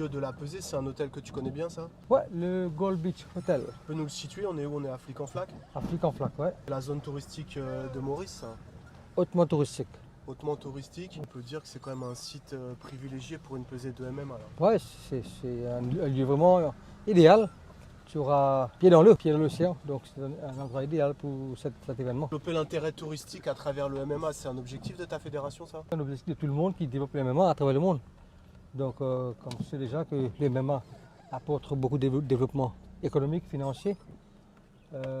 lieu de la pesée, c'est un hôtel que tu connais bien, ça? Ouais, le Gold Beach Hotel, Tu peux nous le situer? On est où? On est à Flic-en-Flac? Afrique en flac, ouais. La zone touristique de Maurice, ça. Hautement touristique. Hautement touristique. On peut dire que c'est quand même un site privilégié pour une pesée de MMA, là. Ouais, c'est un lieu vraiment idéal. Tu auras pied dans l'eau, pied dans l'océan, donc c'est un endroit idéal pour cet événement. Développer l'intérêt touristique à travers le MMA, c'est un objectif de ta fédération, ça? C'est un objectif de tout le monde qui développe le MMA à travers le monde. Donc, comme tu sais déjà que le MMA apporte beaucoup de développement économique, financier,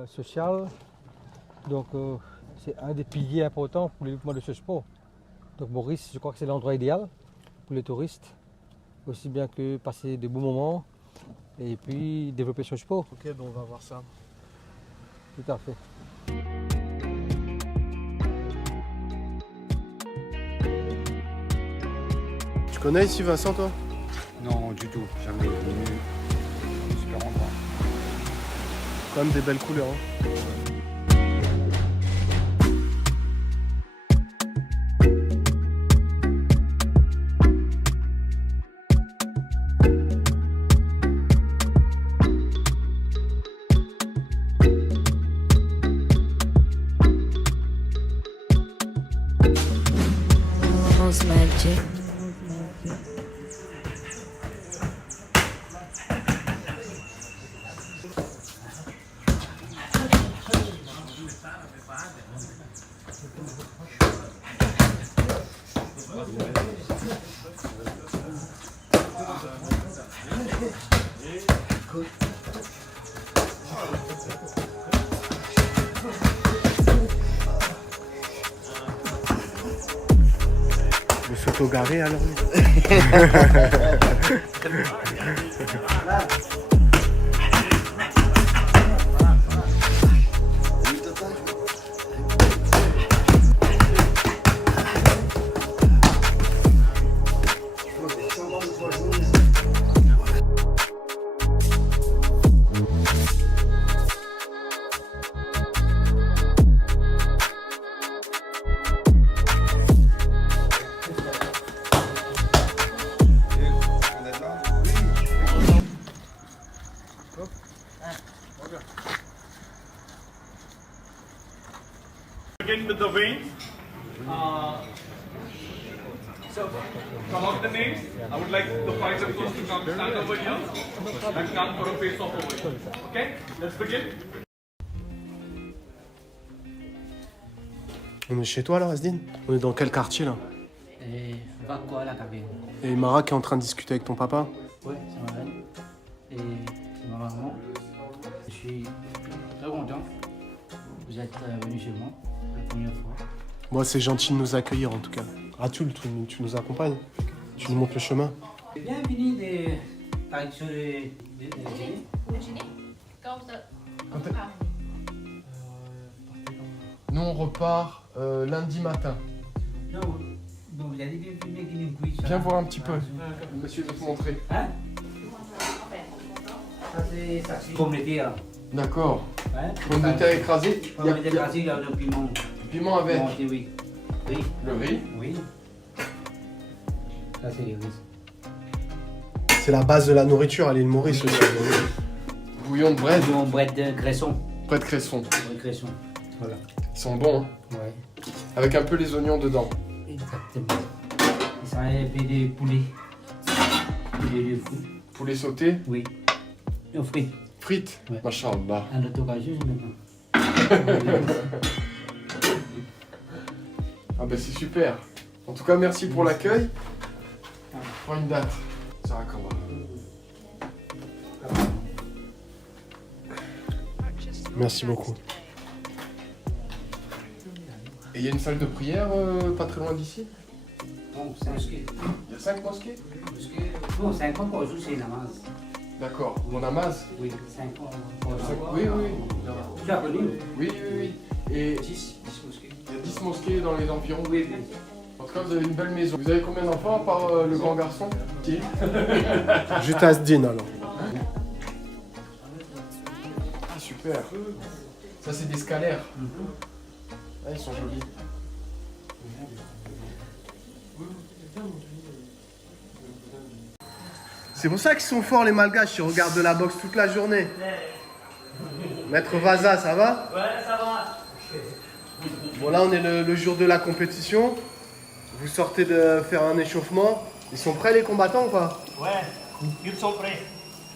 social. Donc, c'est un des piliers importants pour le développement de ce sport. Donc, Maurice, je crois que c'est l'endroit idéal pour les touristes, aussi bien que passer de bons moments et puis développer son sport. Ok, bon, on va voir ça. Tout à fait. Tu connais ici, Vincent, toi? Non, du tout, jamais venu. Super endroit. Quand même des belles couleurs, hein. Rose Magic. Le s'auto-garer alors? Begin with the veins. So, come out the names. I would like the fighters to come stand over here and come for a face-off over here. Okay, let's begin. On est chez toi, là, Asdine? On est dans quel quartier, là? Et va quoi la cabine? Et Mara qui est en train de discuter avec ton papa? Oui, c'est ma reine. Et c'est ma maman. Je suis très content. Vous êtes venu chez moi la première fois. Moi, c'est gentil de nous accueillir, en tout cas. Ratul, tu nous accompagnes? Tu nous montres le chemin? C'est bien fini des traditions de dîner. Le dîner? Quand vous êtes... Nous, on repart lundi matin. Non, bon, vous avez bien filmé qu'il me couille. Viens voir un petit peu. Monsieur veut te montrer. Hein? Ça c'est pomme de terre. D'accord. Hein? Pomme de terre écrasée. Pomme de terre écrasée, il y a le piment. Piment avec. Monté, oui. Oui. Le riz. Oui. Ça c'est les riz. C'est la base de la nourriture à l'île Maurice aussi. Bouillon de bread. Mon bread de Cresson. Bread cresson. Bread Cresson. Voilà. Ils sont bons, hein. Ouais. Avec un peu les oignons dedans. Exactement. Et ça a un peu de poulet. Poulet de fruits. Poulet sauté. Oui. Aux fruits. Frites. Ouais. Machallah. À notre occasion, je me prends. Ah ben c'est super. En tout cas, merci pour l'accueil. Prends une date. Ça va comment? Merci beaucoup. Et il y a une salle de prière pas très loin d'ici? Bon, 5 mosquées. Il y a 5 mosquées? Bon, 50 par jour, c'est namaz. D'accord. Mon namaz? Oui, 50 par jour. Oui, oui. Tu as connu? Oui, oui, oui. Et 10 mosquées. il y a 10 mosquées dans les environs? Oui, oui. En tout cas, vous avez une belle maison. Vous avez combien d'enfants par le grand garçon? Juste Asdine alors. Ah, super. Ça, c'est des scalaires. Ah, ils sont jolis. C'est pour ça qu'ils sont forts les Malgaches, ils regardent de la boxe toute la journée. Maître Vaza, ça va? Ouais, ça va. Bon là on est le jour de la compétition. Vous sortez de faire un échauffement. Ils sont prêts les combattants ou pas? Ouais, ils sont prêts.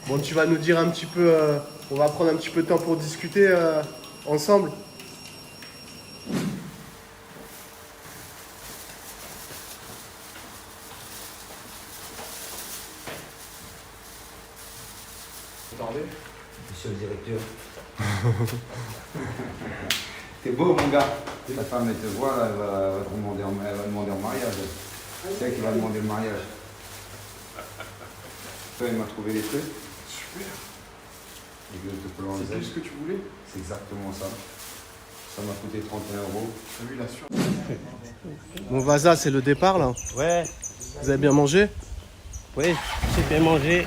Bon, tu vas nous dire un petit peu, on va prendre un petit peu de temps pour discuter ensemble. Attendez. Monsieur le directeur. T'es beau, mon gars. Ta femme, elle te voit, là, elle va demander en mariage. C'est elle qui va demander le mariage. Toi, il m'a trouvé les trucs. Super. Et que je te peux l'enlever. C'est tout ce que tu voulais? C'est exactement ça. Ça m'a coûté 31 €. T'as vu la sur. Bon, Vaza, c'est le départ là. Ouais, Vous avez bien mangé? oui, j'ai bien mangé.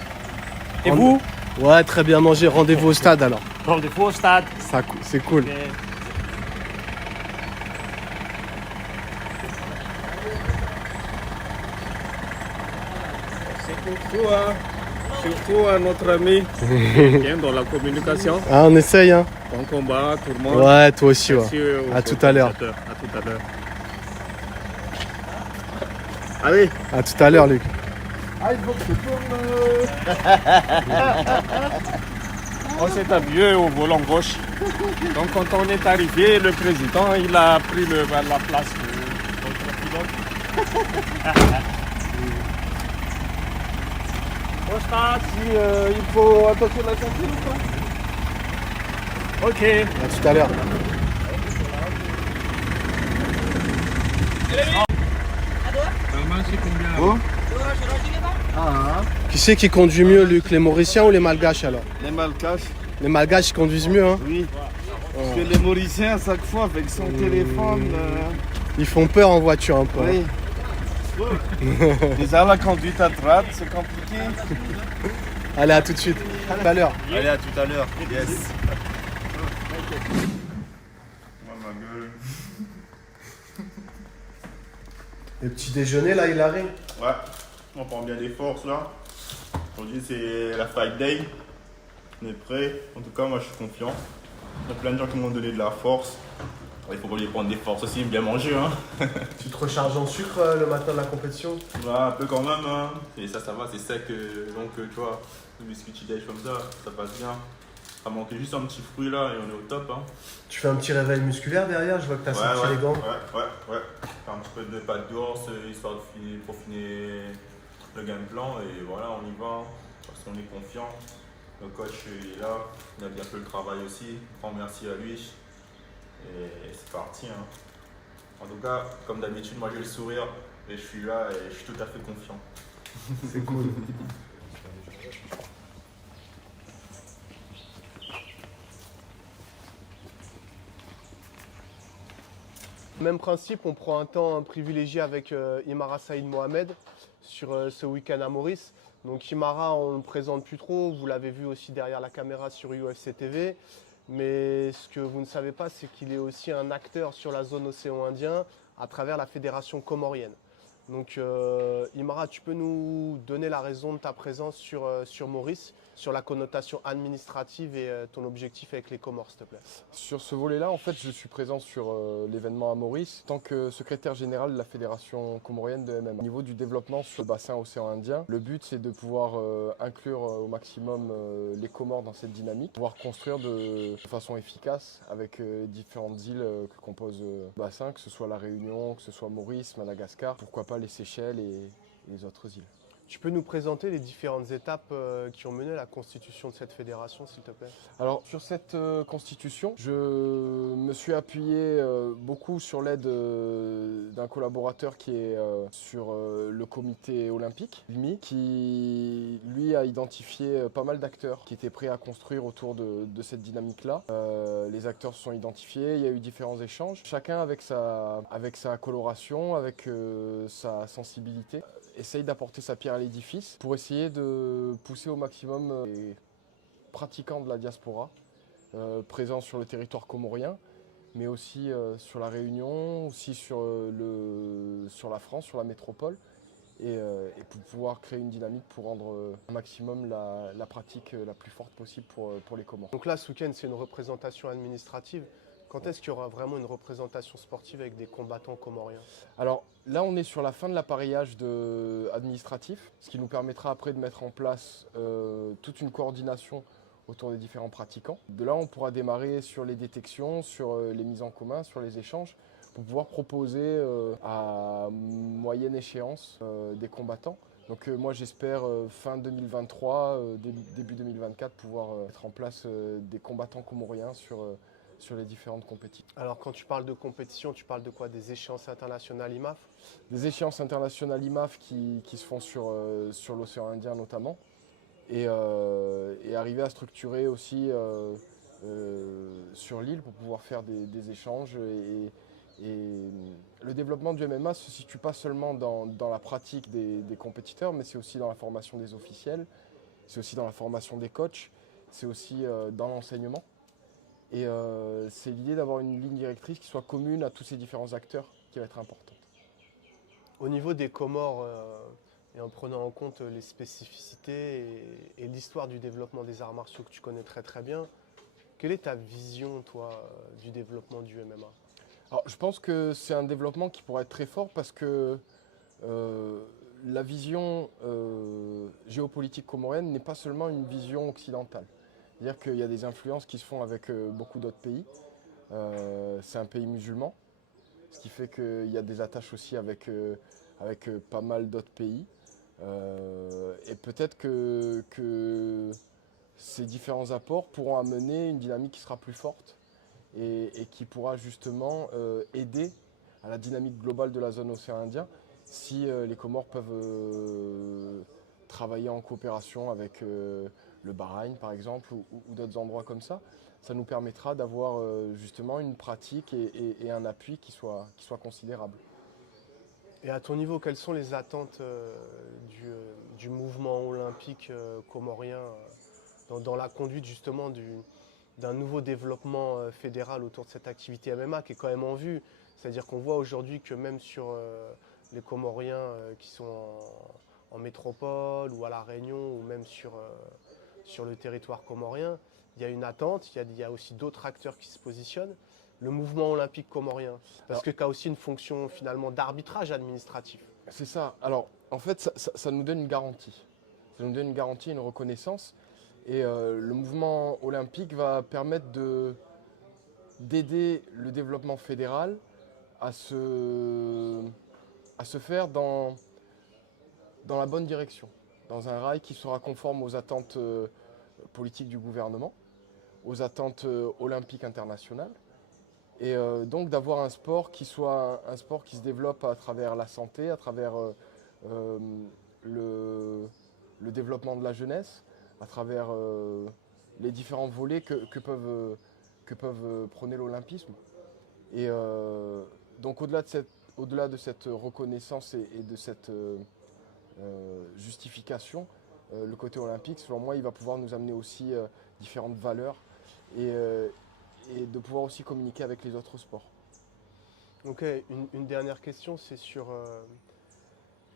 Et vous? Ouais, très bien mangé. Rendez-vous au stade alors. Rendez-vous au stade. C'est cool. Ok. Surtout à notre ami qui est dans la communication, Ah, on essaye, hein. bon combat, tout le monde. Ouais, toi aussi, ouais. Merci aux À tout à l'heure. organisateurs. À tout à l'heure. Allez, À tout à l'heure, Luc. on s'est habillé au volant gauche. Donc quand on est arrivé, le président il a pris la place de notre pilote. Au stade, si, il faut attacher la ceinture ou pas? Ok. À tout à l'heure. Qui c'est qui conduit mieux, Luc? Les Mauriciens ou les Malgaches alors? Les Malgaches, Les Malgaches conduisent mieux, hein. oui. Parce que les Mauriciens, à chaque fois, avec son téléphone, Ils font peur en voiture un peu. oui. Déjà, la conduite à droite, c'est compliqué. Allez, à tout de suite. À tout à l'heure. Allez, à tout à l'heure. Yes. Le petit déjeuner, là, il arrive. Ouais, on prend bien des forces là. Aujourd'hui c'est la fight day. On est prêt. En tout cas, moi je suis confiant. Il y a plein de gens qui m'ont donné de la force. Il faut pas lui prendre des forces aussi, bien manger. Hein. Tu te recharges en sucre le matin de la compétition? Ouais, un peu quand même. Hein. Et ça va, c'est sec. Donc tu vois, le biscuit déj comme ça passe bien. Ça manque juste un petit fruit là et on est au top. Hein. Tu fais un petit réveil musculaire derrière, je vois que t'as sorti les gants. Ouais. Faire un petit peu de pâte d'ours, histoire de finir le game plan. Et voilà, on y va. Parce qu'on est confiant. Le coach il est là, il a bien fait le travail aussi. Grand merci à lui. Et c'est parti. Hein. En tout cas, comme d'habitude, moi j'ai le sourire et je suis là et je suis tout à fait confiant. C'est cool. Même principe, on prend un temps privilégié avec Imara Saïd Mohamed sur ce week-end à Maurice. Donc Imara, on ne le présente plus trop, vous l'avez vu aussi derrière la caméra sur UFC TV. Mais ce que vous ne savez pas, c'est qu'il est aussi un acteur sur la zone océan Indien à travers la fédération comorienne. Donc Imara, tu peux nous donner la raison de ta présence sur Maurice, sur la connotation administrative et ton objectif avec les Comores, s'il te plaît. Sur ce volet-là, en fait, je suis présent sur l'événement à Maurice en tant que secrétaire général de la Fédération comorienne de MMA. Au niveau du développement sur le bassin océan Indien, le but c'est de pouvoir inclure au maximum les Comores dans cette dynamique, pouvoir construire de façon efficace avec différentes îles que compose le bassin, que ce soit la Réunion, que ce soit Maurice, Madagascar, pourquoi pas les Seychelles et les autres îles. Tu peux nous présenter les différentes étapes qui ont mené à la constitution de cette fédération, s'il te plaît? Alors, sur cette constitution, je me suis appuyé beaucoup sur l'aide d'un collaborateur qui est sur le comité olympique, LMI, qui, lui, a identifié pas mal d'acteurs qui étaient prêts à construire autour de cette dynamique-là. Les acteurs se sont identifiés, il y a eu différents échanges, chacun avec sa coloration, avec sa sensibilité. Essaye d'apporter sa pierre à l'édifice pour essayer de pousser au maximum les pratiquants de la diaspora présents sur le territoire comorien, mais aussi sur la Réunion, aussi sur la France, sur la métropole, et pour pouvoir créer une dynamique pour rendre un maximum la pratique la plus forte possible pour les Comores. Donc là, ce week-end, c'est une représentation administrative. Quand est-ce qu'il y aura vraiment une représentation sportive avec des combattants comoriens? Alors là, on est sur la fin de l'appareillage administratif, ce qui nous permettra après de mettre en place toute une coordination autour des différents pratiquants. De là, on pourra démarrer sur les détections, sur les mises en commun, sur les échanges, pour pouvoir proposer à moyenne échéance des combattants. Donc moi j'espère fin 2023, début 2024 pouvoir mettre en place des combattants comoriens sur les différentes compétitions. Alors quand tu parles de compétition, tu parles de quoi? Des échéances internationales IMAF? Des échéances internationales IMAF qui se font sur l'océan Indien notamment et arriver à structurer aussi sur l'île pour pouvoir faire des échanges et le développement du MMA ne se situe pas seulement dans la pratique des compétiteurs, mais c'est aussi dans la formation des officiels, c'est aussi dans la formation des coachs, c'est aussi dans l'enseignement. Et c'est l'idée d'avoir une ligne directrice qui soit commune à tous ces différents acteurs qui va être importante. Au niveau des Comores, et en prenant en compte les spécificités et l'histoire du développement des arts martiaux que tu connais très très bien, quelle est ta vision, toi, du développement du MMA? Alors, je pense que c'est un développement qui pourrait être très fort parce que la vision géopolitique comorienne n'est pas seulement une vision occidentale. C'est-à-dire qu'il y a des influences qui se font avec beaucoup d'autres pays. C'est un pays musulman, ce qui fait qu'il y a des attaches aussi avec pas mal d'autres pays. Et peut-être que ces différents apports pourront amener une dynamique qui sera plus forte et qui pourra justement aider à la dynamique globale de la zone océan Indien si les Comores peuvent travailler en coopération avec le Bahreïn par exemple ou d'autres endroits comme ça. Ça nous permettra d'avoir justement une pratique et un appui qui soit considérable. Et à ton niveau, quelles sont les attentes du mouvement olympique comorien dans la conduite justement d'un nouveau développement fédéral autour de cette activité MMA qui est quand même en vue? C'est-à-dire qu'on voit aujourd'hui que même sur les Comoriens qui sont en métropole ou à La Réunion ou même sur le territoire comorien, il y a une attente, il y a aussi d'autres acteurs qui se positionnent. Le mouvement olympique comorien, parce que tu as aussi une fonction finalement d'arbitrage administratif. C'est ça. Alors en fait, ça nous donne une garantie. Ça nous donne une garantie, une reconnaissance. Et le mouvement olympique va permettre d'aider le développement fédéral à se faire dans la bonne direction, dans un rail qui sera conforme aux attentes politiques du gouvernement, aux attentes olympiques internationales. Et donc d'avoir un sport qui soit un sport qui se développe à travers la santé, à travers le développement de la jeunesse, à travers les différents volets que peuvent prôner l'olympisme. Et donc au-delà de cette reconnaissance et de cette justification, le côté olympique, selon moi, il va pouvoir nous amener aussi différentes valeurs et de pouvoir aussi communiquer avec les autres sports. Ok, une dernière question, c'est sur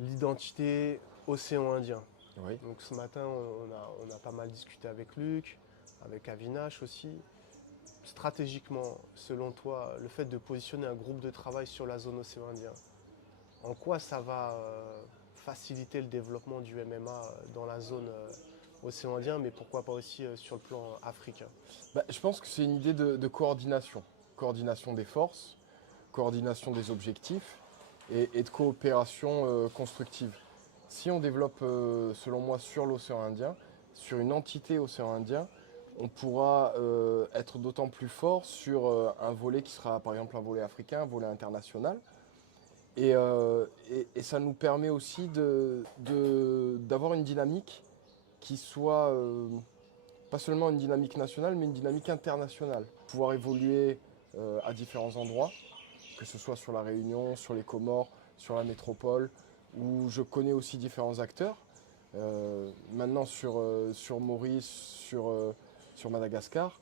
l'identité océan Indien. Oui. Donc ce matin, on a pas mal discuté avec Luc, avec Avinash aussi. Stratégiquement, selon toi, le fait de positionner un groupe de travail sur la zone océan Indien, en quoi ça va faciliter le développement du MMA dans la zone océan Indien, mais pourquoi pas aussi sur le plan africain? Je pense que c'est une idée de coordination. Coordination des forces, coordination des objectifs et de coopération constructive. Si on développe, selon moi, sur l'océan Indien, sur une entité océan Indien, on pourra être d'autant plus fort sur un volet qui sera par exemple un volet africain, un volet international. Et ça nous permet aussi d'avoir une dynamique qui soit pas seulement une dynamique nationale, mais une dynamique internationale. Pouvoir évoluer à différents endroits, que ce soit sur la Réunion, sur les Comores, sur la métropole, où je connais aussi différents acteurs. Maintenant sur Maurice, sur Madagascar,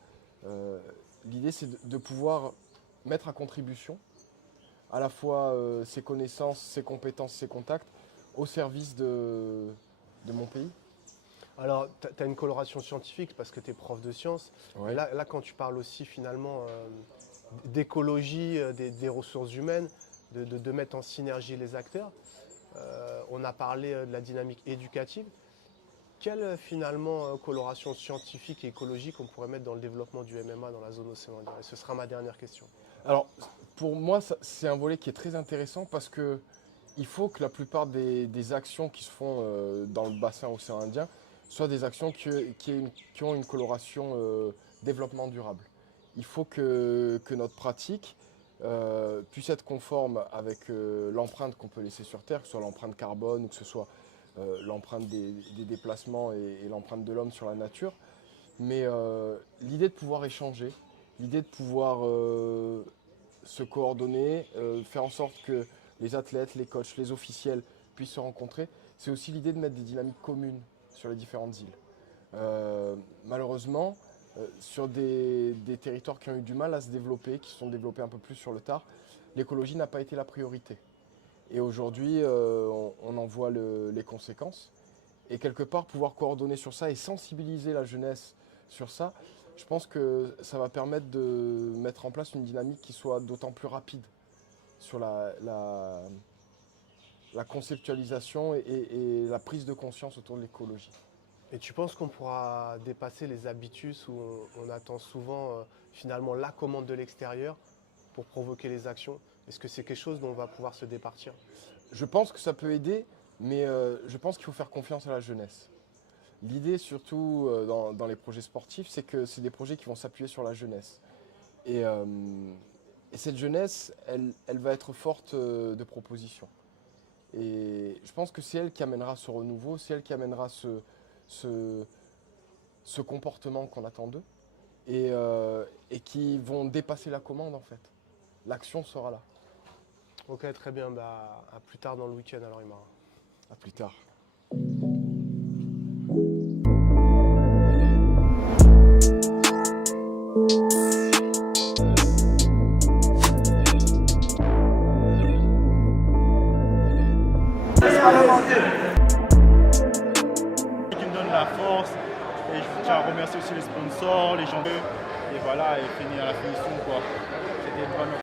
l'idée c'est de pouvoir mettre à contribution à la fois ses connaissances, ses compétences, ses contacts au service de mon pays. Alors, tu as une coloration scientifique parce que tu es prof de sciences. Ouais. Là, quand tu parles aussi finalement d'écologie, des ressources humaines, de mettre en synergie les acteurs, on a parlé de la dynamique éducative. Quelle finalement coloration scientifique et écologique on pourrait mettre dans le développement du MMA dans la zone océan Indien? Et ce sera ma dernière question. Alors, pour moi, c'est un volet qui est très intéressant parce que il faut que la plupart des actions qui se font dans le bassin océan Indien soient des actions qui ont une coloration développement durable. Il faut que notre pratique puisse être conforme avec l'empreinte qu'on peut laisser sur Terre, que ce soit l'empreinte carbone ou que ce soit l'empreinte des déplacements et l'empreinte de l'homme sur la nature. Mais l'idée de pouvoir échanger, l'idée de pouvoir se coordonner, faire en sorte que les athlètes, les coachs, les officiels puissent se rencontrer, c'est aussi l'idée de mettre des dynamiques communes sur les différentes îles. Malheureusement, sur des territoires qui ont eu du mal à se développer, qui se sont développés un peu plus sur le tard, l'écologie n'a pas été la priorité. Et aujourd'hui, on en voit les conséquences. Et quelque part, pouvoir coordonner sur ça et sensibiliser la jeunesse sur ça, je pense que ça va permettre de mettre en place une dynamique qui soit d'autant plus rapide sur la conceptualisation et la prise de conscience autour de l'écologie. Et tu penses qu'on pourra dépasser les habitus où on attend souvent finalement la commande de l'extérieur pour provoquer les actions? Est-ce que c'est quelque chose dont on va pouvoir se départir? Je pense que ça peut aider, mais je pense qu'il faut faire confiance à la jeunesse. L'idée, surtout dans les projets sportifs, c'est que c'est des projets qui vont s'appuyer sur la jeunesse. Et cette jeunesse, elle va être forte de propositions. Et je pense que c'est elle qui amènera ce renouveau, c'est elle qui amènera ce comportement qu'on attend d'eux et qui vont dépasser la commande en fait. L'action sera là. Ok, très bien. Bah, à plus tard dans le week-end alors, Imara. À plus tard. Qui me donne la force et je tiens à remercier aussi les sponsors, les gens et voilà et finir à la finition quoi. C'était vraiment